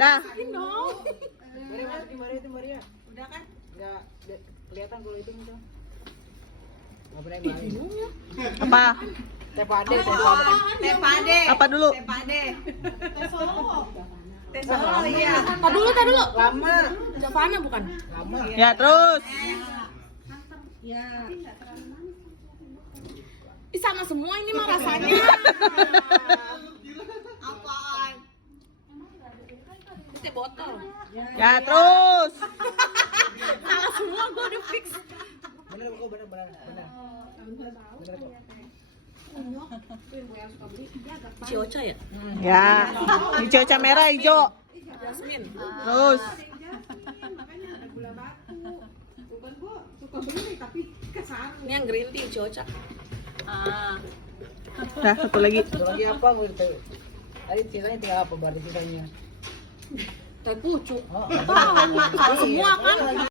Dah. Maria itu Maria. Udah kan? Enggak kelihatan kalau itu gitu. Enggak berani main. Apa? Teh pade. Teh pade. Apa dulu? Teh pade. Teh Solo, iya. Tadi dulu. Lama. Javana bukan? Lama. Ya, terus. Ih, sama semua ini mah rasanya. Apaan? Teh botol. Ya, terus. Salah semua, gue udah fix. Bener kok, bener. Bener kok. Cioca ya? Ya. Hijau merah hijau. Jasmine. Terus. Ini yang green tea Cioca. Nah, satu lagi. Satu lagi apa gue tahu. Tadi sisanya tinggal apa berarti sisanya? Teh pucuk. Oh, Salah semua kan?